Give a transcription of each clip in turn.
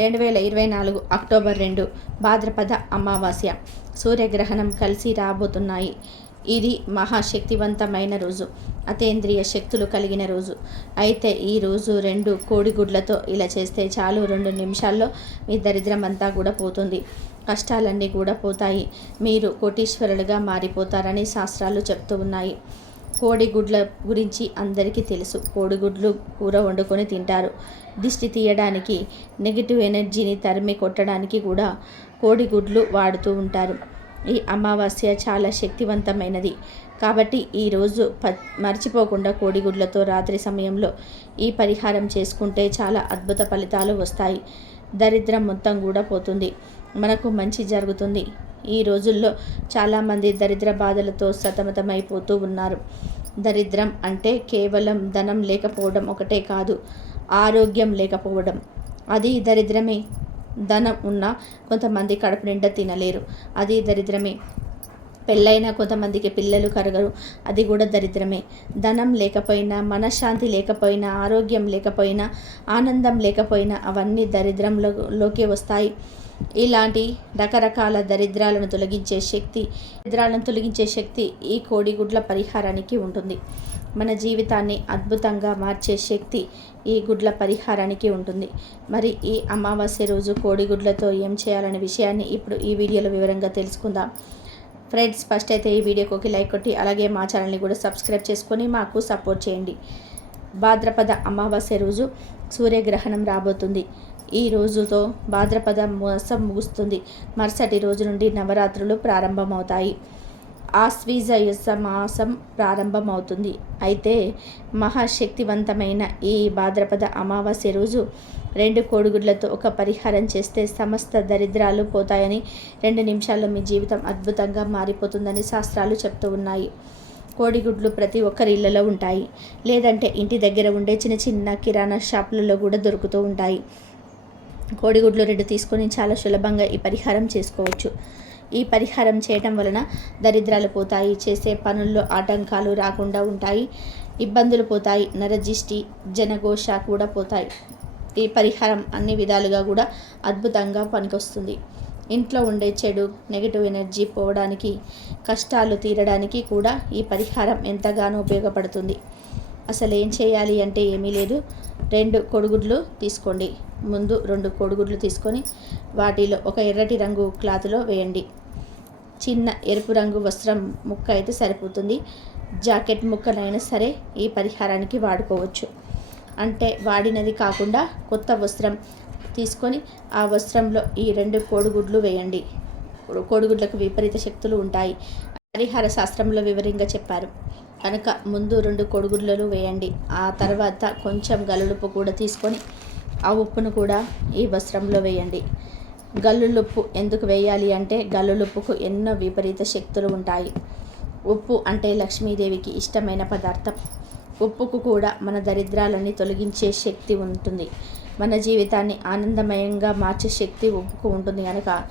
రెండు వేల ఇరవై నాలుగు అక్టోబర్ రెండు భాద్రపద అమావాస్య. సూర్యగ్రహణం కలిసి రాబోతున్నాయి. ఇది మహాశక్తివంతమైన రోజు అతేంద్రియ శక్తులు కలిగిన రోజు. అయితే ఈ రోజు రెండు కోడిగుడ్లతో ఇలా చేస్తే చాలు రెండు నిమిషాల్లో మీ దరిద్రం అంతా కూడా పోతుంది. కష్టాలన్నీ కూడా పోతాయి. మీరు కోటీశ్వరులుగా మారిపోతారని శాస్త్రాలు చెప్తూ ఉన్నాయి. కోడిగుడ్ల గురించి అందరికీ తెలుసు. కోడిగుడ్లు కూర వండుకొని తింటారు. దిష్టి తీయడానికి నెగిటివ్ ఎనర్జీని తరిమి కొట్టడానికి కూడా కోడిగుడ్లు వాడుతూ ఉంటారు. ఈ అమావాస్య చాలా శక్తివంతమైనది. కాబట్టి ఈరోజు ప మర్చిపోకుండా కోడిగుడ్లతో రాత్రి సమయంలో ఈ పరిహారం చేసుకుంటే చాలా అద్భుత ఫలితాలు వస్తాయి. దరిద్రం మొత్తం కూడా పోతుంది. మనకు మంచి జరుగుతుంది. ఈ రోజుల్లో చాలామంది దరిద్ర బాధలతో సతమతమైపోతూ ఉన్నారు. దరిద్రం అంటే కేవలం ధనం లేకపోవడం ఒకటే కాదు ఆరోగ్యం లేకపోవడం. అది దరిద్రమే. ధనం ఉన్నా కొంతమంది కడుపు నిండా తినలేరు. అది దరిద్రమే. పెళ్ళైనా కొంతమందికి పిల్లలు కరగరు. అది కూడా దరిద్రమే. ధనం లేకపోయినా మనశ్శాంతి లేకపోయినా ఆరోగ్యం లేకపోయినా ఆనందం లేకపోయినా అవన్నీ దరిద్రంలోకి వస్తాయి. ఇలాంటి రకరకాల దరిద్రాలను తొలగించే శక్తి దరిద్రాలను తొలగించే శక్తి ఈ కోడిగుడ్ల పరిహారానికి ఉంటుంది. మన జీవితాన్ని అద్భుతంగా మార్చే శక్తి ఈ గుడ్ల పరిహారానికి ఉంటుంది. మరి ఈ అమావాస్య రోజు కోడిగుడ్లతో ఏం చేయాలనే విషయాన్ని ఇప్పుడు ఈ వీడియోలో వివరంగా తెలుసుకుందాం. ఫ్రెండ్స్ ఫస్ట్ అయితే ఈ వీడియోకి ఒక లైక్ కొట్టి అలాగే మా ఛానల్ని కూడా సబ్స్క్రైబ్ చేసుకొని మాకు సపోర్ట్ చేయండి. భాద్రపద అమావాస్య రోజు సూర్యగ్రహణం రాబోతుంది. ఈ రోజుతో భాద్రపద మాసం ముగుస్తుంది. మరుసటి రోజు నుండి నవరాత్రులు ప్రారంభమవుతాయి. ఆశ్వీజయుస మాసం ప్రారంభమవుతుంది. అయితే మహాశక్తివంతమైన ఈ భాద్రపద అమావాస్య రోజు రెండు కోడిగుడ్లతో ఒక పరిహారం చేస్తే సమస్త దరిద్రాలు పోతాయని రెండు నిమిషాల్లో మీ జీవితం అద్భుతంగా మారిపోతుందని శాస్త్రాలు చెప్తూ ఉన్నాయి. కోడిగుడ్లు ప్రతి ఒక్కరి ఇళ్ళలో ఉంటాయి. లేదంటే ఇంటి దగ్గర ఉండే చిన్న చిన్న కిరాణా షాపులలో కూడా దొరుకుతూ ఉంటాయి. కోడిగుడ్లు రెండు తీసుకొని చాలా సులభంగా ఈ పరిహారం చేసుకోవచ్చు. ఈ పరిహారం చేయటం వలన దరిద్రాలు పోతాయి చేసే పనుల్లో ఆటంకాలు రాకుండా ఉంటాయి ఇబ్బందులు పోతాయి నరజిష్టి జనఘోష కూడా పోతాయి. ఈ పరిహారం అన్ని విధాలుగా కూడా అద్భుతంగా పనికొస్తుంది. ఇంట్లో ఉండే చెడు నెగిటివ్ ఎనర్జీ పోవడానికి కష్టాలు తీరడానికి కూడా ఈ పరిహారం ఎంతగానో ఉపయోగపడుతుంది. అసలు ఏం చేయాలి అంటే ఏమీ లేదు. రెండు కొడుగుడ్లు తీసుకోండి. ముందు రెండు కోడిగుడ్లు తీసుకొని వాటిలో ఒక ఎర్రటి రంగు క్లాత్లో వేయండి. చిన్న ఎరుపు రంగు వస్త్రం ముక్క అయితే సరిపోతుంది. జాకెట్ ముక్కనైనా సరే ఈ పరిహారానికి వాడుకోవచ్చు. అంటే వాడినది కాకుండా కొత్త వస్త్రం తీసుకొని ఆ వస్త్రంలో ఈ రెండు కోడిగుడ్లు వేయండి. కోడిగుడ్లకు విపరీత శక్తులు ఉంటాయి. పరిహార శాస్త్రంలో వివరంగా చెప్పారు. కనుక ముందు రెండు కొడుగుళ్ళలు వేయండి. ఆ తర్వాత కొంచెం గల్లులుప్పు కూడా తీసుకొని ఆ ఉప్పును కూడా ఈ వస్త్రంలో వేయండి. గల్లులుప్పు ఎందుకు వేయాలి అంటే గల్లులుప్పుకు ఎన్నో విపరీత శక్తులు ఉంటాయి. ఉప్పు అంటే లక్ష్మీదేవికి ఇష్టమైన పదార్థం. ఉప్పుకు కూడా మన దరిద్రాలని తొలగించే శక్తి ఉంటుంది. మన జీవితాన్ని ఆనందమయంగా మార్చే శక్తి ఉప్పుకు ఉంటుంది. కనుక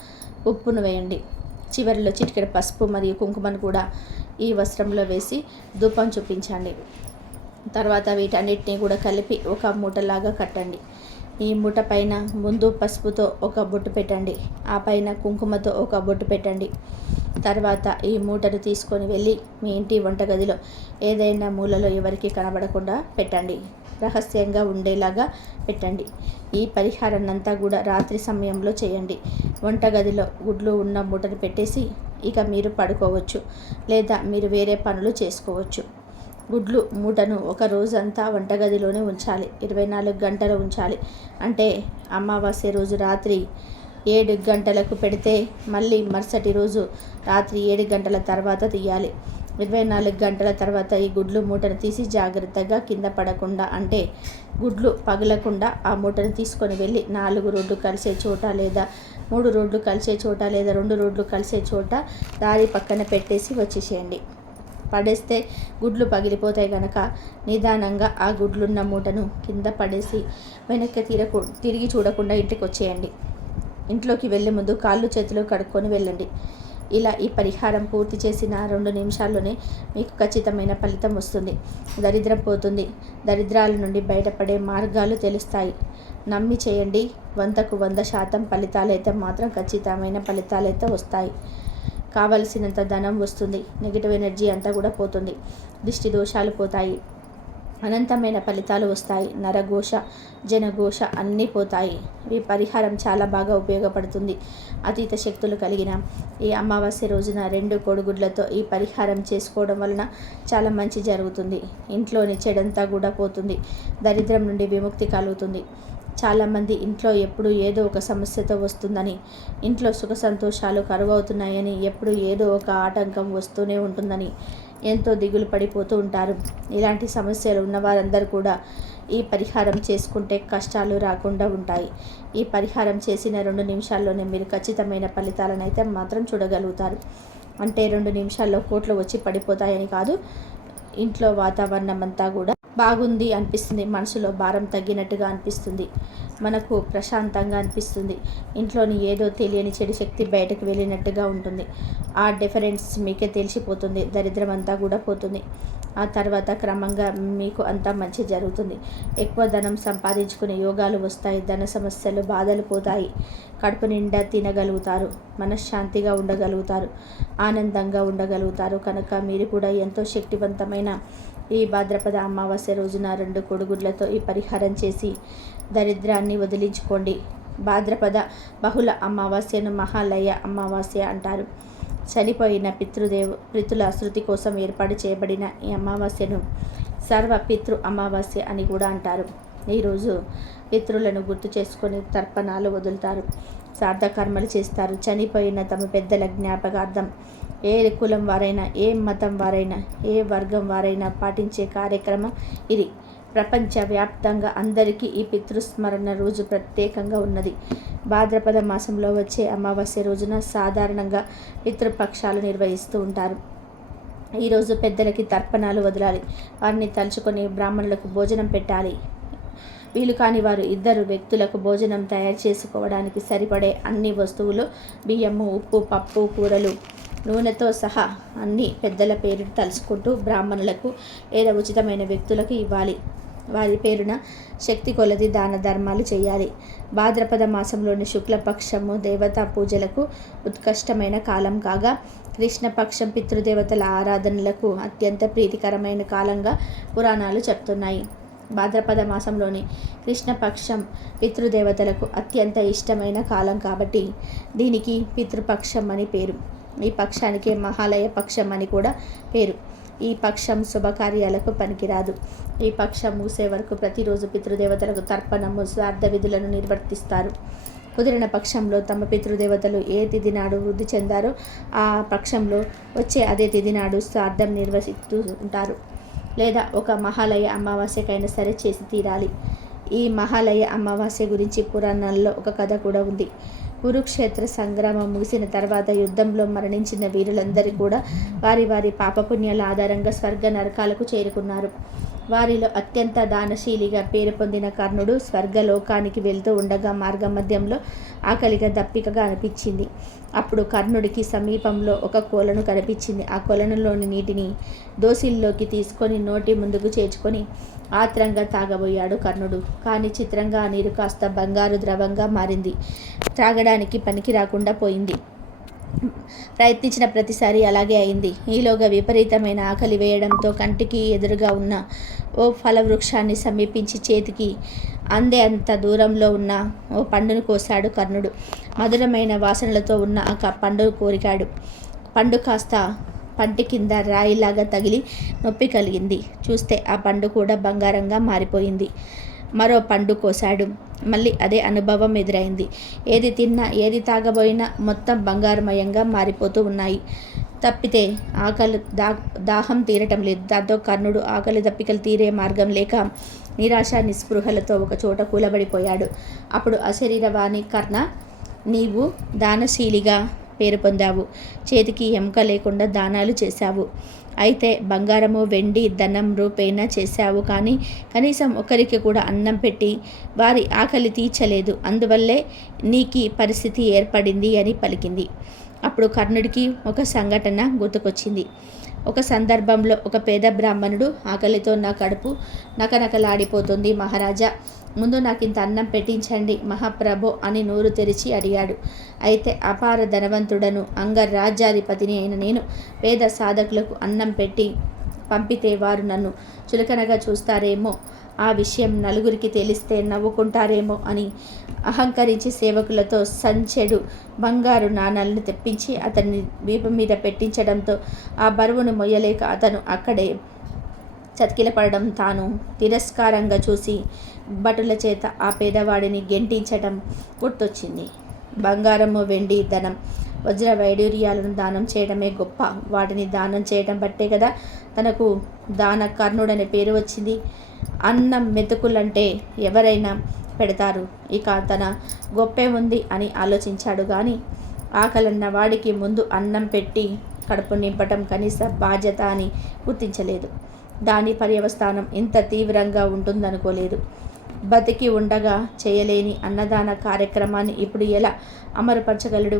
ఉప్పును వేయండి. చివరిలో చిటికెడ పసుపు మరియు కుంకుమను కూడా ఈ వస్త్రంలో వేసి ధూపం చూపించండి. తర్వాత వీటన్నిటిని కూడా కలిపి ఒక మూటలాగా కట్టండి. ఈ మూట పైన ముందు పసుపుతో ఒక బొట్టు పెట్టండి. ఆ పైన కుంకుమతో ఒక బొట్టు పెట్టండి. తర్వాత ఈ మూటను తీసుకొని వెళ్ళి మీ ఇంటి వంటగదిలో ఏదైనా మూలలో ఎవరికి కనబడకుండా పెట్టండి. రహస్యంగా ఉండేలాగా పెట్టండి. ఈ పరిహారాన్నంతా కూడా రాత్రి సమయంలో చేయండి. వంటగదిలో గుడ్లు ఉన్న మూటను పెట్టేసి ఇక మీరు పడుకోవచ్చు లేదా మీరు వేరే పనులు చేసుకోవచ్చు. గుడ్లు మూటను ఒక రోజంతా వంటగదిలోనే ఉంచాలి. ఇరవై నాలుగు గంటలు ఉంచాలి. అంటే అమావాస్య రోజు రాత్రి ఏడు గంటలకు పెడితే మళ్ళీ మరుసటి రోజు రాత్రి ఏడు గంటల తర్వాత తీయాలి. ఇరవై నాలుగు గంటల తర్వాత ఈ గుడ్లు మూటను తీసి జాగ్రత్తగా కింద పడకుండా అంటే గుడ్లు పగలకుండా ఆ మూటను తీసుకొని వెళ్ళి నాలుగు రోడ్లు కలిసే చోట లేదా మూడు రోడ్లు కలిసే చోట లేదా రెండు రోడ్లు కలిసే చోట దారి పక్కన పెట్టేసి వచ్చేసేయండి. పడేస్తే గుడ్లు పగిలిపోతాయి కనుక నిదానంగా ఆ గుడ్లున్న మూటను కింద పడేసి వెనక్కి తీరకు తిరిగి చూడకుండా ఇంటికి వచ్చేయండి. ఇంట్లోకి వెళ్ళే ముందు కాళ్ళు చేతులు కడుక్కొని వెళ్ళండి. ఇలా ఈ పరిహారం పూర్తి చేసిన రెండు నిమిషాల్లోనే మీకు ఖచ్చితమైన ఫలితం వస్తుంది. దరిద్రం పోతుంది. దరిద్రాల నుండి బయటపడే మార్గాలు తెలుస్తాయి. నమ్మి చేయండి. వందకు వంద శాతం ఫలితాలైతే మాత్రం ఖచ్చితమైన ఫలితాలైతే వస్తాయి. కావలసినంత ధనం వస్తుంది. నెగిటివ్ ఎనర్జీ అంతా కూడా పోతుంది. దిష్టి దోషాలు పోతాయి. అనంతమైన ఫలితాలు వస్తాయి. నరఘోష జనఘోష అన్నీ పోతాయి. ఈ పరిహారం చాలా బాగా ఉపయోగపడుతుంది. అతీత శక్తులు కలిగిన ఈ అమావాస్య రోజున రెండు కోడిగుడ్లతో ఈ పరిహారం చేసుకోవడం వలన చాలా మంచి జరుగుతుంది. ఇంట్లోని చెడంతా కూడా పోతుంది. దరిద్రం నుండి విముక్తి కలుగుతుంది. చాలామంది ఇంట్లో ఎప్పుడు ఏదో ఒక సమస్యతో వస్తుందని ఇంట్లో సుఖ సంతోషాలు కరువవుతున్నాయని ఎప్పుడు ఏదో ఒక ఆటంకం వస్తూనే ఉంటుందని ఎంతో దిగులు పడిపోతూ ఉంటారు. ఇలాంటి సమస్యలు ఉన్న వారందరూ కూడా ఈ పరిహారం చేసుకుంటే కష్టాలు రాకుండా ఉంటాయి. ఈ పరిహారం చేసిన రెండు నిమిషాల్లోనే మీరు ఖచ్చితమైన ఫలితాలను అయితే మాత్రం చూడగలుగుతారు. అంటే రెండు నిమిషాల్లో కోట్లు వచ్చి పడిపోతాయని కాదు ఇంట్లో వాతావరణం అంతా కూడా బాగుంది అనిపిస్తుంది. మనసులో భారం తగ్గినట్టుగా అనిపిస్తుంది. మనకు ప్రశాంతంగా అనిపిస్తుంది. ఇంట్లోని ఏదో తెలియని చెడు శక్తి బయటకు వెళ్ళినట్టుగా ఉంటుంది. ఆ డిఫరెన్స్ మీకే తెలిసిపోతుంది. దరిద్రం అంతా కూడా పోతుంది. ఆ తర్వాత క్రమంగా మీకు అంతా మంచి జరుగుతుంది. ఎక్కువ ధనం సంపాదించుకునే యోగాలు వస్తాయి. ధన సమస్యలు బాధలు పోతాయి. కడుపు నిండా తినగలుగుతారు. మనశ్శాంతిగా ఉండగలుగుతారు. ఆనందంగా ఉండగలుగుతారు. కనుక మీరు కూడా ఎంతో శక్తివంతమైన ఈ భాద్రపద అమావాస్య రోజున రెండు కొడుగుడ్లతో ఈ పరిహారం చేసి దరిద్రాన్ని వదిలించుకోండి. భాద్రపద బహుళ అమావాస్యను మహాలయ అమావాస్య అంటారు. చనిపోయిన పితృదేవ పితృల శృతి కోసం ఏర్పాటు చేయబడిన ఈ అమావాస్యను సర్వ పితృ అమావాస్య అని కూడా అంటారు. ఈరోజు పితృలను గుర్తు చేసుకొని తర్పణాలు వదులుతారు. సార్థకర్మలు చేస్తారు. చనిపోయిన తమ పెద్దల జ్ఞాపకార్థం ఏ కులం వారైనా ఏ మతం వారైనా ఏ వర్గం వారైనా పాటించే కార్యక్రమం ఇది. ప్రపంచవ్యాప్తంగా అందరికీ ఈ పితృస్మరణ రోజు ప్రత్యేకంగా ఉన్నది. భాద్రపద మాసంలో వచ్చే అమావాస్య రోజున సాధారణంగా పితృపక్షాలు నిర్వహిస్తూ ఉంటారు. ఈరోజు పెద్దలకి తర్పణాలు వదలాలి. వారిని తలుచుకొని బ్రాహ్మణులకు భోజనం పెట్టాలి. వీలు కాని వారు ఇద్దరు వ్యక్తులకు భోజనం తయారు చేసుకోవడానికి సరిపడే అన్ని వస్తువులు బియ్యము ఉప్పు పప్పు కూరలు నూనెతో సహా అన్ని పెద్దల పేరును తలుచుకుంటూ బ్రాహ్మణులకు లేదా ఉచితమైన వ్యక్తులకు ఇవ్వాలి. వారి పేరున శక్తి కొలది దాన ధర్మాలు చేయాలి. భాద్రపద మాసంలోని శుక్లపక్షము దేవతా పూజలకు ఉత్కష్టమైన కాలం కాగా కృష్ణపక్షం పితృదేవతల ఆరాధనలకు అత్యంత ప్రీతికరమైన కాలంగా పురాణాలు చెప్తున్నాయి. భాద్రపద మాసంలోని కృష్ణపక్షం పితృదేవతలకు అత్యంత ఇష్టమైన కాలం కాబట్టి దీనికి పితృపక్షం అని పేరు. ఈ పక్షానికి మహాలయ పక్షం అని కూడా పేరు. ఈ పక్షం శుభకార్యాలకు పనికిరాదు. ఈ పక్షం మూసే వరకు ప్రతిరోజు పితృదేవతలకు తర్పణము స్వార్థ విధులను నిర్వర్తిస్తారు. కుదిరిన పక్షంలో తమ పితృదేవతలు ఏ తిథి నాడు వృద్ధి చెందారో ఆ పక్షంలో వచ్చే అదే తిథి నాడు శ్రాద్ధం నిర్వహిస్తూ ఉంటారు. లేదా ఒక మహాలయ అమావాస్యకైనా సరే చేసి తీరాలి. ఈ మహాలయ అమావాస్య గురించి పురాణాల్లో ఒక కథ కూడా ఉంది. కురుక్షేత్ర సంగ్రామం ముగిసిన తర్వాత యుద్ధంలో మరణించిన వీరులందరూ కూడా వారి వారి పాపపుణ్యాల ఆధారంగా స్వర్గ నరకాలకు చేరుకున్నారు. వారిలో అత్యంత దానశీలిగా పేరు పొందిన కర్ణుడు స్వర్గలోకానికి వెళ్తూ ఉండగా మార్గమధ్యంలో ఆకలిగా దప్పికగా అనిపించింది. అప్పుడు కర్ణుడికి సమీపంలో ఒక కొలను కనిపించింది. ఆ కొలనులోని నీటిని దోసిల్లోకి తీసుకొని నోటి ముందుకు చేర్చుకొని ఆత్రంగా తాగబోయాడు కర్ణుడు. కానీ చిత్రంగా ఆ నీరు కాస్త బంగారు ద్రవంగా మారింది. త్రాగడానికి పనికి రాకుండా పోయింది. ప్రయత్నించిన ప్రతిసారి అలాగే అయింది. ఈలోగా విపరీతమైన ఆకలి వేయడంతో కంటికి ఎదురుగా ఉన్న ఓ ఫల వృక్షాన్ని సమీపించి చేతికి అందే అంత దూరంలో ఉన్న ఓ పండును కోశాడు కర్ణుడు. మధురమైన వాసనలతో ఉన్న ఆ పండును కోరికాడు. పండు కాస్త పంటి కింద రాయిలాగా తగిలి నొప్పి కలిగింది. చూస్తే ఆ పండు కూడా బంగారంగా మారిపోయింది. మరో పండు కోసాడు మళ్ళీ అదే అనుభవం ఎదురైంది. ఏది తిన్నా ఏది తాగబోయినా మొత్తం బంగారమయంగా మారిపోతూ ఉన్నాయి. తప్పితే ఆకలి దా దాహం తీరటం లేదు. దాంతో కర్ణుడు ఆకలి దప్పికలు తీరే మార్గం లేక నిరాశ నిస్పృహలతో ఒక చోట కూలబడిపోయాడు. అప్పుడు అశరీరవాణి కర్ణ నీవు దానశీలిగా పేరు పొందావు. చేతికి ఎముక లేకుండా దానాలు చేశావు. అయితే బంగారము వెండి ధనం రూపేణ చేశావు కానీ కనీసం ఒకరికి కూడా అన్నం పెట్టి వారి ఆకలి తీర్చలేదు. అందువల్లే నీకి పరిస్థితి ఏర్పడింది అని పలికింది. అప్పుడు కర్ణుడికి ఒక సంఘటన గుర్తుకొచ్చింది. ఒక సందర్భంలో ఒక పేద బ్రాహ్మణుడు ఆకలితో నా కడుపు నకనకలాడిపోతుంది మహారాజా. ముందు నాకు ఇంత అన్నం పెట్టించండి మహాప్రభో అని నోరు తెరిచి అడిగాడు. అయితే అపార ధనవంతుడను అంగరాజ్యాధిపతిని అయిన నేను పేద సాధకులకు అన్నం పెట్టి పంపితే వారు నన్ను చులకనగా చూస్తారేమో ఆ విషయం నలుగురికి తెలిస్తే నవ్వుకుంటారేమో అని అహంకరించి సేవకులతో సంచెడు బంగారు నాణాలను తెప్పించి అతన్ని వీపు మీద పెట్టించడంతో ఆ బరువును మొయ్యలేక అతను అక్కడే చతికిలపడడం తాను తిరస్కారంగా చూసి భటుల చేత ఆ పేదవాడిని గెంటించడం గుర్తొచ్చింది. బంగారము వెండి ధనం వజ్ర వైడూర్యాలను దానం చేయడమే గొప్ప. వాటిని దానం చేయడం బట్టే కదా తనకు దాన కర్ణుడనే పేరు వచ్చింది. అన్నం మెతుకులంటే ఎవరైనా పెడతారు. ఇక తన గొప్పే ఉంది అని ఆలోచించాడు కానీ ఆకలన్న వాడికి ముందు అన్నం పెట్టి కడుపు నింపటం కనీస బాధ్యత అని గుర్తించలేదు. దాని పర్యవస్థానం ఇంత తీవ్రంగా ఉంటుందనుకోలేదు. బతికి ఉండగా చేయలేని అన్నదాన కార్యక్రమాన్ని ఇప్పుడు ఎలా అమరుపరచగలడు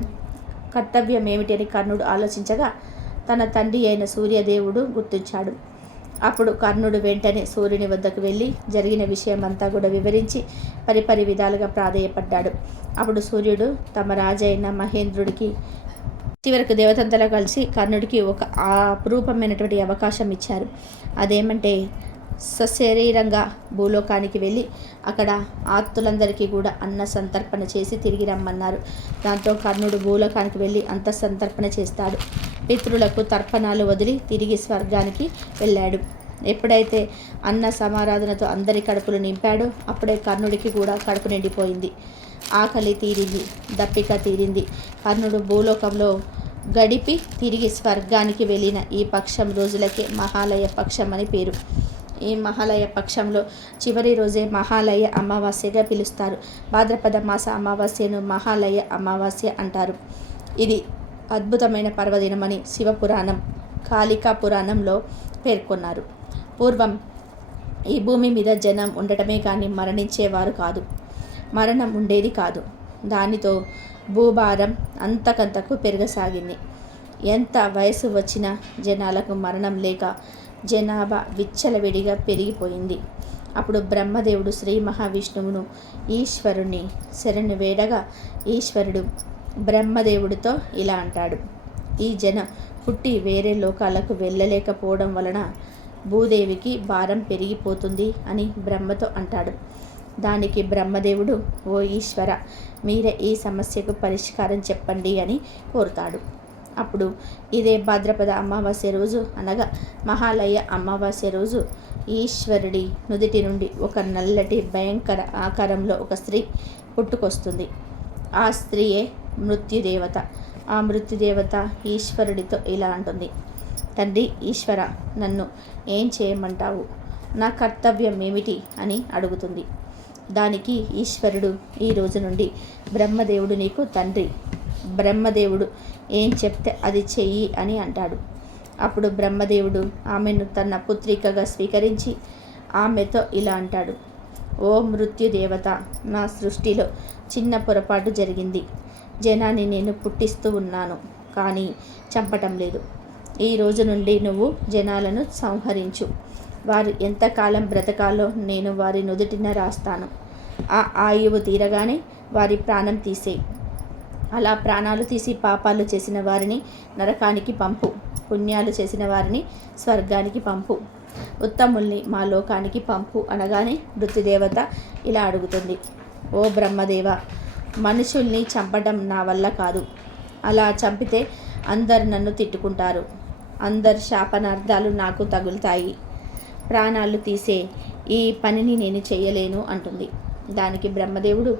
కర్తవ్యం ఏమిటని కర్ణుడు ఆలోచించగా తన తండ్రి అయిన సూర్యదేవుడు గుర్తించాడు. అప్పుడు కర్ణుడు వెంటనే సూర్యుని వద్దకు వెళ్ళి జరిగిన విషయం అంతా కూడా వివరించి పరిపరి విధాలుగా ప్రాధేయపడ్డాడు. అప్పుడు సూర్యుడు తమ రాజైన మహేంద్రుడికి చివరకు దేవతంతలో కలిసి కర్ణుడికి ఒక అపురూపమైనటువంటి అవకాశం ఇచ్చారు. అదేమంటే సశరీరంగా భూలోకానికి వెళ్ళి అక్కడ ఆత్తులందరికీ కూడా అన్న సంతర్పణ చేసి తిరిగి రమ్మన్నారు. దాంతో కర్ణుడు భూలోకానికి వెళ్ళి అంత సంతర్పణ చేస్తాడు. పితృలకు తర్పణాలు వదిలి తిరిగి స్వర్గానికి వెళ్ళాడు. ఎప్పుడైతే అన్న సమారాధనతో అందరి కడుపులు నింపాడో అప్పుడే కర్ణుడికి కూడా కడుపు నిండిపోయింది. ఆకలి తీరింది దప్పిక తీరింది. కర్ణుడు భూలోకంలో గడిపి తిరిగి స్వర్గానికి వెళ్ళిన ఈ పక్షం రోజులకే మహాలయ పక్షం అని పేరు. ఈ మహాలయ పక్షంలో చివరి రోజే మహాలయ అమావాస్యగా పిలుస్తారు. భాద్రపద మాస అమావాస్యను మహాలయ అమావాస్య అంటారు. ఇది అద్భుతమైన పర్వదినమని శివపురాణం కాళికా పురాణంలో పేర్కొన్నారు. పూర్వం ఈ భూమి మీద జనం ఉండటమే కానీ మరణించేవారు కాదు. మరణం ఉండేది కాదు. దానితో భూభారం అంతకంతకు పెరగసాగింది. ఎంత వయసు వచ్చినా జనాలకు మరణం లేక జనాభా విచ్చలవిడిగా పెరిగిపోయింది. అప్పుడు బ్రహ్మదేవుడు శ్రీ మహావిష్ణువును ఈశ్వరుణ్ణి శరణు వేడగా ఈశ్వరుడు బ్రహ్మదేవుడితో ఇలా అంటాడు. ఈ జన పుట్టి వేరే లోకాలకు వెళ్ళలేకపోవడం వలన భూదేవికి భారం పెరిగిపోతుంది అని బ్రహ్మతో అంటాడు. దానికి బ్రహ్మదేవుడు ఓ ఈశ్వర మీరే ఈ సమస్యకు పరిష్కారం చెప్పండి అని కోరుతాడు. అప్పుడు ఇదే భాద్రపద అమావాస్య రోజు అనగా మహాలయ అమావాస్య రోజు. ఈశ్వరుడి నుదిటి నుండి ఒక నల్లటి భయంకర ఆకారంలో ఒక స్త్రీ పుట్టుకొస్తుంది. ఆ స్త్రీయే మృత్యుదేవత. ఆ మృత్యుదేవత ఈశ్వరుడితో ఇలా అంటుంది. తండ్రి ఈశ్వర నన్ను ఏం చేయమంటావు? నా కర్తవ్యం ఏమిటి అని అడుగుతుంది. దానికి ఈశ్వరుడు ఈ రోజు నుండి బ్రహ్మదేవుడు నీకు తండ్రి. బ్రహ్మదేవుడు ఏం చెప్తే అది చెయ్యి అని అంటాడు. అప్పుడు బ్రహ్మదేవుడు ఆమెను తన పుత్రికగా స్వీకరించి ఆమెతో ఇలా అంటాడు ఓ మృత్యుదేవత నా సృష్టిలో చిన్న పొరపాటు జరిగింది. జనాన్ని నేను పుట్టిస్తూ ఉన్నాను కానీ చంపటం లేదు. ఈ రోజు నుండి నువ్వు జనాలను సంహరించు. వారు ఎంతకాలం బ్రతకాలో నేను వారి నుదుటిన రాస్తాను. ఆ ఆయువు తీరగానే వారి ప్రాణం తీసేయి. అలా ప్రాణాలు తీసి పాపాలు చేసిన వారిని నరకానికి పంపు. పుణ్యాలు చేసిన వారిని స్వర్గానికి పంపు. ఉత్తముల్ని మా లోకానికి పంపు అనగానే మృత్యుదేవత ఇలా అడుగుతుంది. ఓ బ్రహ్మదేవ మనుషుల్ని చంపడం నా వల్ల కాదు. అలా చంపితే అందరు నన్ను తిట్టుకుంటారు. అందరి శాపనార్థాలు నాకు తగులుతాయి. ప్రాణాలు తీసే ఈ పనిని నేను చేయలేను అంటుంది. దానికి బ్రహ్మదేవుడు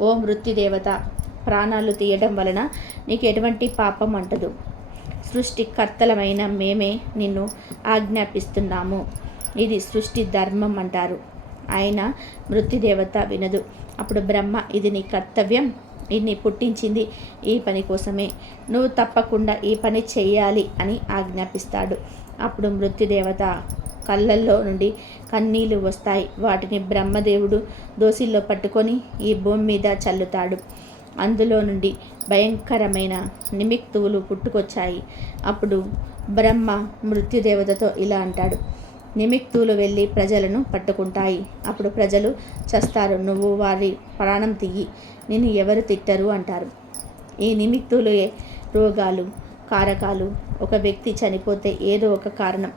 ఓ మృత్యుదేవత ప్రాణాలు తీయడం వలన నీకు ఎటువంటి పాపం అంటదు. సృష్టికర్తలమైన మేమే నిన్ను ఆజ్ఞాపిస్తున్నాము. ఇది సృష్టి ధర్మం అంటారు. ఆయన మృత్యుదేవత వినదు. అప్పుడు బ్రహ్మ ఇది నీ కర్తవ్యం. ఇన్ని పుట్టించింది ఈ పని కోసమే. నువ్వు తప్పకుండా ఈ పని చేయాలి అని ఆజ్ఞాపిస్తాడు. అప్పుడు మృత్యుదేవత కళ్ళల్లో నుండి కన్నీళ్ళు వస్తాయి. వాటిని బ్రహ్మదేవుడు దోసిల్లో పట్టుకొని ఈ భూమి మీద చల్లుతాడు. అందులో నుండి భయంకరమైన నిమిక్తువులు పుట్టుకొచ్చాయి. అప్పుడు బ్రహ్మ మృత్యుదేవతతో ఇలా అంటాడు నిమిక్తులు వెళ్ళి ప్రజలను పట్టుకుంటాయి. అప్పుడు ప్రజలు చస్తారు నువ్వు వారి ప్రాణం తీయి నిన్ను ఎవరు తిట్టరు అంటారు. ఈ నిమిత్తులే రోగాలు కారకాలు ఒక వ్యక్తి చనిపోతే ఏదో ఒక కారణం.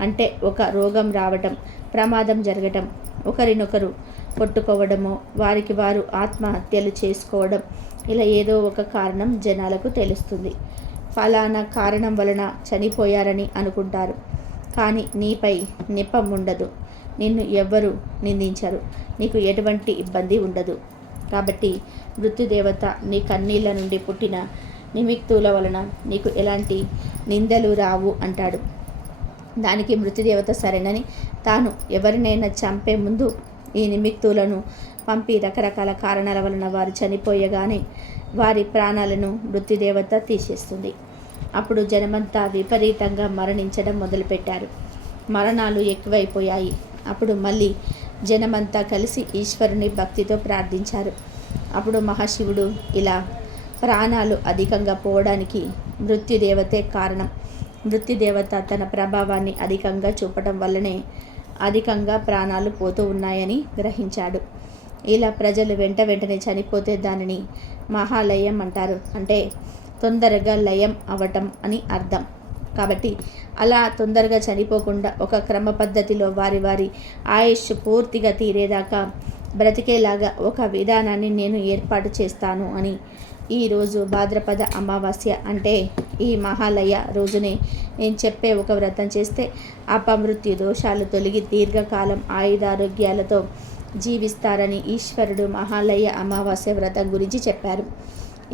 అంటే ఒక రోగం రావటం ప్రమాదం జరగటం ఒకరినొకరు కొట్టుకోవడమో వారికి వారు ఆత్మహత్యలు చేసుకోవడం ఇలా ఏదో ఒక కారణం జనాలకు తెలుస్తుంది. ఫలానా కారణం వలన చనిపోయారని అనుకుంటారు. కానీ నీపై నిపం ఉండదు. నిన్ను ఎవ్వరు నిందించరు. నీకు ఎటువంటి ఇబ్బంది ఉండదు. కాబట్టి మృత్యుదేవత నీ కన్నీళ్ళ నుండి పుట్టిన నిమిత్తుల వలన నీకు ఎలాంటి నిందలు రావు అంటాడు. దానికి మృత్యుదేవత సరేనని తాను ఎవరినైనా చంపే ముందు ఈ నిమిత్తులను పంపి రకరకాల కారణాల వలన వారు చనిపోయగానే వారి ప్రాణాలను మృత్యుదేవత తీసేస్తుంది. అప్పుడు జనమంతా విపరీతంగా మరణించడం మొదలుపెట్టారు. మరణాలు ఎక్కువైపోయాయి. అప్పుడు మళ్ళీ జనమంతా కలిసి ఈశ్వరుని భక్తితో ప్రార్థించారు. అప్పుడు మహాశివుడు ఇలా ప్రాణాలు అధికంగా పోవడానికి మృత్యుదేవతే కారణం. మృత్యుదేవత తన ప్రభావాన్ని అధికంగా చూపటం వల్లనే అధికంగా ప్రాణాలు పోతూ ఉన్నాయని గ్రహించాడు. ఇలా ప్రజలు వెంట వెంటనే చనిపోతే దానిని మహాలయం అంటారు. అంటే తొందరగా లయం అవటం అని అర్థం. కాబట్టి అలా తొందరగా చనిపోకుండా ఒక క్రమ పద్ధతిలో వారి వారి ఆయుష్ పూర్తిగా తీరేదాకా బ్రతికేలాగా ఒక విధానాన్ని నేను ఏర్పాటు చేస్తాను అని ఈరోజు భాద్రపద అమావాస్య అంటే ఈ మహాలయ రోజునే. నేను చెప్పే ఒక వ్రతం చేస్తే అపమృత్యు దోషాలు తొలగి దీర్ఘకాలం ఆయుధారోగ్యాలతో జీవిస్తారని ఈశ్వరుడు మహాలయ అమావాస్య వ్రతం గురించి చెప్పారు.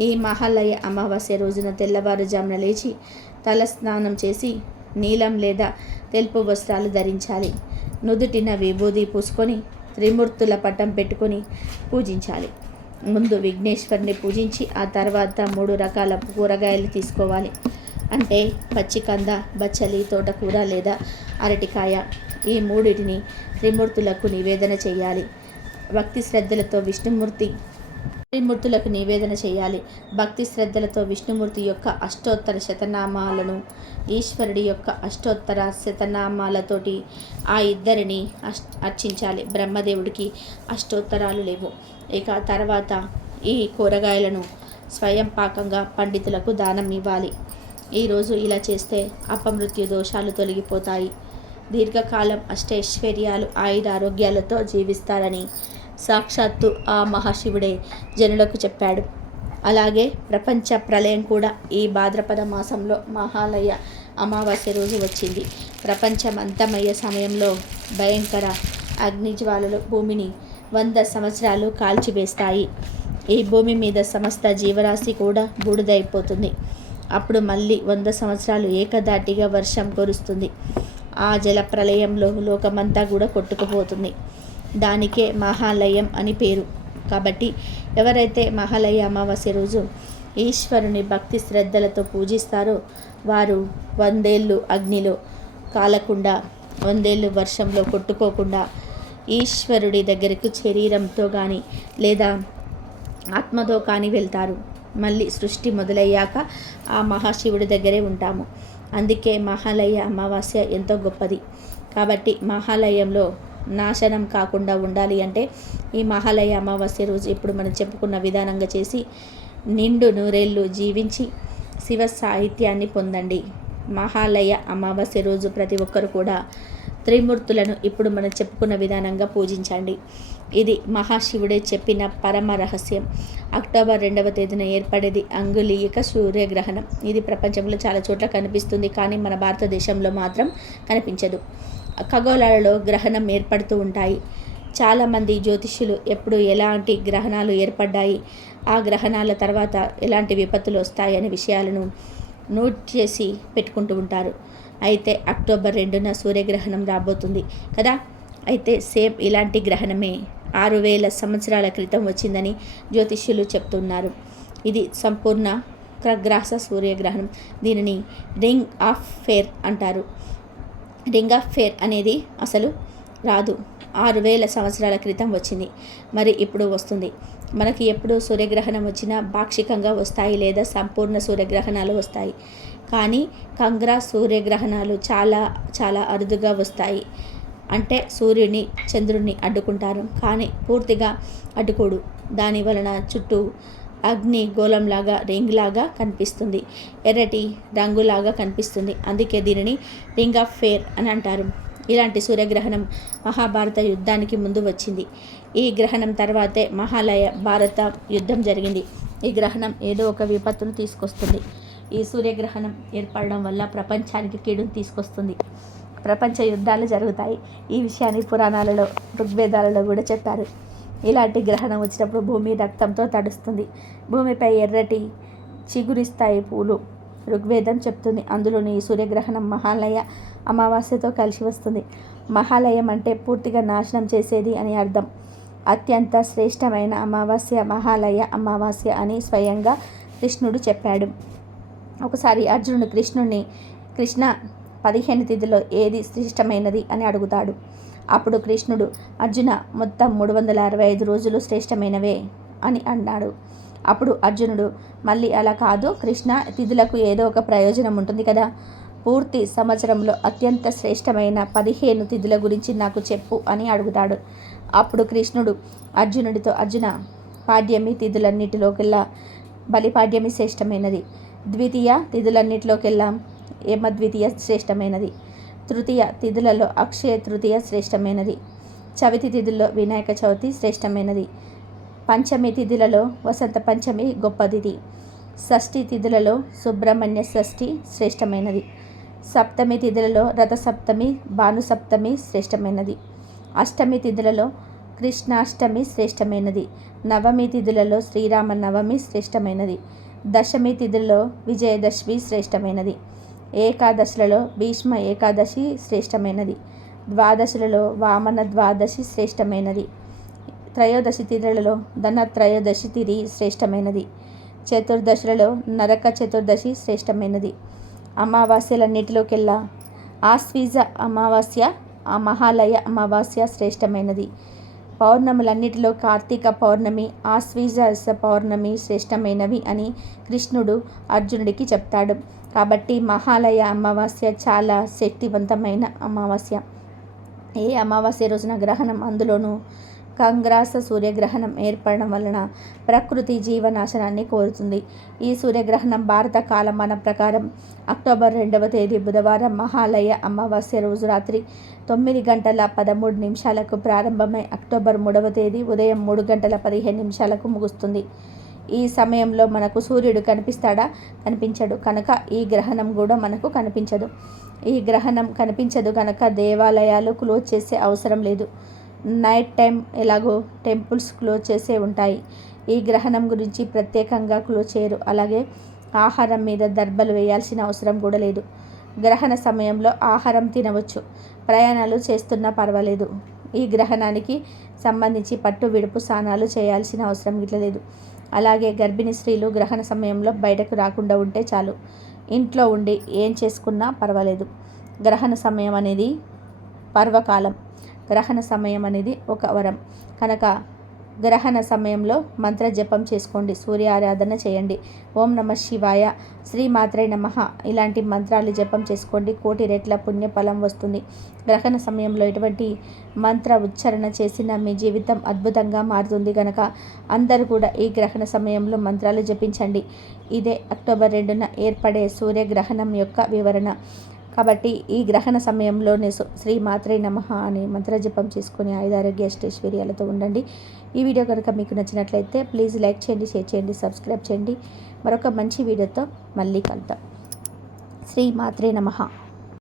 ఈ మహాలయ అమావాస్య రోజున తెల్లవారుజామున లేచి తల స్నానం చేసి నీలం లేదా తెలుపు వస్త్రాలు ధరించాలి. నుదుటిన విభూది పూసుకొని త్రిమూర్తుల పట్టం పెట్టుకొని పూజించాలి. ముందు విఘ్నేశ్వరిని పూజించి ఆ తర్వాత మూడు రకాల కూరగాయలు తీసుకోవాలి. అంటే పచ్చికంద బచ్చలి తోటకూర లేదా అరటికాయ. ఈ మూడిటిని త్రిమూర్తులకు నివేదన చేయాలి. భక్తి శ్రద్ధలతో విష్ణుమూర్తి త్రిమూర్తులకు నివేదన చేయాలి. భక్తి శ్రద్ధలతో విష్ణుమూర్తి యొక్క అష్టోత్తర శతనామాలను ఈశ్వరుడి యొక్క అష్టోత్తర శతనామాలతోటి ఆ ఇద్దరిని అర్చించాలి. బ్రహ్మదేవుడికి అష్టోత్తరాలు లేవు. ఇక తర్వాత ఈ కూరగాయలను స్వయం పాకంగా పండితులకు దానం ఇవ్వాలి. ఈరోజు ఇలా చేస్తే అపమృత్యు దోషాలు తొలగిపోతాయి. దీర్ఘకాలం అష్టైశ్వర్యాలు ఆయుధ ఆరోగ్యాలతో జీవిస్తారని సాక్షాత్తు ఆ మహాశివుడే జనులకు చెప్పాడు. అలాగే ప్రపంచ ప్రళయం కూడా ఈ భాద్రపద మాసంలో మహాలయ అమావాస్య రోజు వచ్చింది. ప్రపంచం అంతమయ్యే సమయంలో భయంకర అగ్నిజ్వాలలు భూమిని వంద సంవత్సరాలు కాల్చివేస్తాయి. ఈ భూమి మీద సమస్త జీవరాశి కూడా బూడిదైపోతుంది. అప్పుడు మళ్ళీ వంద సంవత్సరాలు ఏకధాటిగా వర్షం కురుస్తుంది. ఆ జల ప్రళయంలో లోకమంతా కూడా కొట్టుకుపోతుంది. దానికే మహాలయం అని పేరు. కాబట్టి ఎవరైతే మహాలయ అమావాస్య రోజు ఈశ్వరుని భక్తి శ్రద్ధలతో పూజిస్తారో వారు వందేళ్ళు అగ్నిలో కాలకుండా వందేళ్ళు వర్షంలో కొట్టుకోకుండా ఈశ్వరుడి దగ్గరకు శరీరంతో కానీ లేదా ఆత్మతో కానీ వెళ్తారు. మళ్ళీ సృష్టి మొదలయ్యాక ఆ మహాశివుడి దగ్గరే ఉంటాము. అందుకే మహాలయ అమావాస్య ఎంతో గొప్పది. కాబట్టి మహాలయంలో నాశనం కాకుండా ఉండాలి అంటే ఈ మహాలయ అమావాస్య రోజు ఇప్పుడు మనం చెప్పుకున్న విధానంగా చేసి నిండు నూరేళ్ళు జీవించి శివ సాహిత్యాన్ని పొందండి. మహాలయ అమావాస్య రోజు ప్రతి ఒక్కరు కూడా త్రిమూర్తులను ఇప్పుడు మనం చెప్పుకున్న విధానంగా పూజించండి. ఇది మహాశివుడే చెప్పిన పరమ రహస్యం. అక్టోబర్ రెండవ తేదీన ఏర్పడేది అంగులీయక సూర్యగ్రహణం. ఇది ప్రపంచంలో చాలా చోట్ల కనిపిస్తుంది కానీ మన భారతదేశంలో మాత్రం కనిపించదు. ఖగోళాలలో గ్రహణం ఏర్పడుతూ ఉంటాయి. చాలామంది జ్యోతిష్యులు ఎప్పుడు ఎలాంటి గ్రహణాలు ఏర్పడ్డాయి ఆ గ్రహణాల తర్వాత ఎలాంటి విపత్తులు వస్తాయి అనే విషయాలను నోట్ చేసి పెట్టుకుంటూ ఉంటారు. అయితే అక్టోబర్ రెండున సూర్యగ్రహణం రాబోతుంది కదా? అయితే సేమ్ ఇలాంటి గ్రహణమే ఆరు వేల సంవత్సరాల క్రితం వచ్చిందని జ్యోతిష్యులు చెప్తున్నారు. ఇది సంపూర్ణ క్రగ్రాస సూర్యగ్రహణం. దీనిని రింగ్ ఆఫ్ ఫేర్ అంటారు. రింగ్ ఆఫ్ ఫేర్ అనేది అసలు రాదు. ఆరు వేల సంవత్సరాల క్రితం వచ్చింది. మరి ఇప్పుడు వస్తుంది. మనకి ఎప్పుడు సూర్యగ్రహణం వచ్చినా పాక్షికంగా వస్తాయి లేదా సంపూర్ణ సూర్యగ్రహణాలు వస్తాయి. కానీ కంగ్రా సూర్యగ్రహణాలు చాలా చాలా అరుదుగా వస్తాయి. అంటే సూర్యుని చంద్రుణ్ణి అడ్డుకుంటారు. కానీ పూర్తిగా అడ్డుకోడు. దాని వలన చుట్టూ అగ్ని గోళంలాగా రింగ్లాగా కనిపిస్తుంది. ఎర్రటి రంగులాగా కనిపిస్తుంది. అందుకే దీనిని రింగ్ ఆఫ్ ఫేర్ అని అంటారు. ఇలాంటి సూర్యగ్రహణం మహాభారత యుద్ధానికి ముందు వచ్చింది. ఈ గ్రహణం తర్వాతే మహాలయ భారత యుద్ధం జరిగింది. ఈ గ్రహణం ఏదో ఒక విపత్తును తీసుకొస్తుంది. ఈ సూర్యగ్రహణం ఏర్పడడం వల్ల ప్రపంచానికి కీడును తీసుకొస్తుంది. ప్రపంచ యుద్ధాలు జరుగుతాయి. ఈ విషయాన్ని పురాణాలలో ఋగ్వేదాలలో కూడా చెప్పారు. ఇలాంటి గ్రహణం వచ్చినప్పుడు భూమి రక్తంతో తడుస్తుంది. భూమిపై ఎర్రటి చిగురిస్తాయి పూలు. ఋగ్వేదం చెప్తుంది. అందులోని సూర్యగ్రహణం మహాలయ అమావాస్యతో కలిసి వస్తుంది. మహాలయం అంటే పూర్తిగా నాశనం చేసేది అని అర్థం. అత్యంత శ్రేష్టమైన అమావాస్య మహాలయ అమావాస్య అని స్వయంగా కృష్ణుడు చెప్పాడు. ఒకసారి అర్జునుడు కృష్ణుడిని కృష్ణ పదిహేను తిథిలో ఏది శ్రేష్టమైనది అని అడుగుతాడు. అప్పుడు కృష్ణుడు అర్జున మొత్తం మూడు వందల అరవై ఐదు రోజులు శ్రేష్టమైనవే అని అన్నాడు. అప్పుడు అర్జునుడు మళ్ళీ అలా కాదు కృష్ణ తిథులకు ఏదో ఒక ప్రయోజనం ఉంటుంది కదా. పూర్తి సంవత్సరంలో అత్యంత శ్రేష్టమైన పదిహేను తిథుల గురించి నాకు చెప్పు అని అడుగుతాడు. అప్పుడు కృష్ణుడు అర్జునుడితో అర్జున పాడ్యమి తిథులన్నిటిలోకెల్లా బలిపాడ్యమి శ్రేష్టమైనది. ద్వితీయ తిథులన్నిటిలోకెల్లా ఏమద్వితీయ శ్రేష్టమైనది. తృతీయ తిథులలో అక్షయ తృతీయ శ్రేష్టమైనది. చవితి తిథుల్లో వినాయక చవితి శ్రేష్టమైనది. పంచమి తిథులలో వసంత పంచమి గొప్ప తిథి షష్ఠి తిథులలో సుబ్రహ్మణ్య షష్ఠి శ్రేష్టమైనది. సప్తమి తిథులలో రథసప్తమి భానుసప్తమి శ్రేష్టమైనది. అష్టమి తిథులలో కృష్ణాష్టమి శ్రేష్టమైనది. నవమి తిథులలో శ్రీరామ నవమి శ్రేష్టమైనది. దశమి తిథులలో విజయదశమి శ్రేష్టమైనది. ఏకాదశులలో భీష్మ ఏకాదశి శ్రేష్టమైనది. ద్వాదశులలో వామన ద్వాదశి శ్రేష్టమైనది. త్రయోదశి తిథులలో ధన త్రయోదశి తిథి శ్రేష్టమైనది. చతుర్దశులలో నరక చతుర్దశి శ్రేష్టమైనది. అమావాస్యలన్నిటిలోకెల్లా ఆస్వీజ అమావాస్య ఆ మహాలయ అమావాస్య శ్రేష్టమైనది. పౌర్ణములన్నిటిలో కార్తీక పౌర్ణమి ఆస్వీజ పౌర్ణమి శ్రేష్టమైనవి అని కృష్ణుడు అర్జునుడికి చెప్తాడు. కాబట్టి మహాలయ అమావాస్య చాలా శక్తివంతమైన అమావాస్య. ఏ అమావాస్య రోజున గ్రహణం అందులోనూ కంగ్రాస సూర్యగ్రహణం ఏర్పడడం వలన ప్రకృతి జీవనాశనాన్ని కోరుతుంది. ఈ సూర్యగ్రహణం భారత కాలమాన ప్రకారం అక్టోబర్ రెండవ తేదీ బుధవారం మహాలయ అమావాస్య రోజు రాత్రి తొమ్మిది గంటల పదమూడు నిమిషాలకు ప్రారంభమై అక్టోబర్ మూడవ తేదీ ఉదయం మూడు గంటల పదిహేను నిమిషాలకు ముగుస్తుంది. ఈ సమయంలో మనకు సూర్యుడు కనిపిస్తాడా? కనిపించడు. కనుక ఈ గ్రహణం కూడా మనకు కనిపించదు. ఈ గ్రహణం కనిపించదు కనుక దేవాలయాలు క్లోజ్ చేసే అవసరం లేదు. నైట్ టైం ఎలాగో టెంపుల్స్ క్లోజ్ చేసే ఉంటాయి. ఈ గ్రహణం గురించి ప్రత్యేకంగా క్లోజ్ చేయరు. అలాగే ఆహారం మీద దర్బలు వేయాల్సిన అవసరం కూడా లేదు. గ్రహణ సమయంలో ఆహారం తినవచ్చు. ప్రయాణాలు చేస్తున్నా పర్వాలేదు. ఈ గ్రహణానికి సంబంధించి పట్టు విడుపు స్నానాలు చేయాల్సిన అవసరం ఇట్లా లేదు. అలాగే గర్భిణీ స్త్రీలు గ్రహణ సమయంలో బయటకు రాకుండా ఉంటే చాలు. ఇంట్లో ఉండి ఏం చేసుకున్నా పర్వాలేదు. గ్రహణ సమయం అనేది పర్వకాలం. గ్రహణ సమయం అనేది ఒక వరం. కనుక గ్రహణ సమయంలో మంత్ర జపం చేసుకోండి సూర్య ఆరాధన చేయండి. ఓం నమ శివాయ. శ్రీ మాత్రే నమ. ఇలాంటి మంత్రాలు జపం చేసుకోండి. కోటి రెట్ల పుణ్యఫలం వస్తుంది. గ్రహణ సమయంలో ఎటువంటి మంత్ర ఉచ్చారణ చేసిన మీ జీవితం అద్భుతంగా మారుతుంది కనుక అందరూ కూడా ఈ గ్రహణ సమయంలో మంత్రాలు జపించండి. ఇదే అక్టోబర్ రెండున ఏర్పడే సూర్యగ్రహణం యొక్క వివరణ. కాబట్టి ఈ గ్రహణ సమయంలోనే శ్రీ మాత్రే నమ అని మంత్రజపం చేసుకుని ఆయుధారోగ్య అష్టైశ్వర్యాలతో ఉండండి. ఈ వీడియో కనుక మీకు నచ్చినట్లయితే ప్లీజ్ లైక్ చేయండి షేర్ చేయండి సబ్స్క్రైబ్ చేయండి. మరొక మంచి వీడియోతో మళ్ళీ కలుద్దాం. శ్రీ మాత్రే నమ.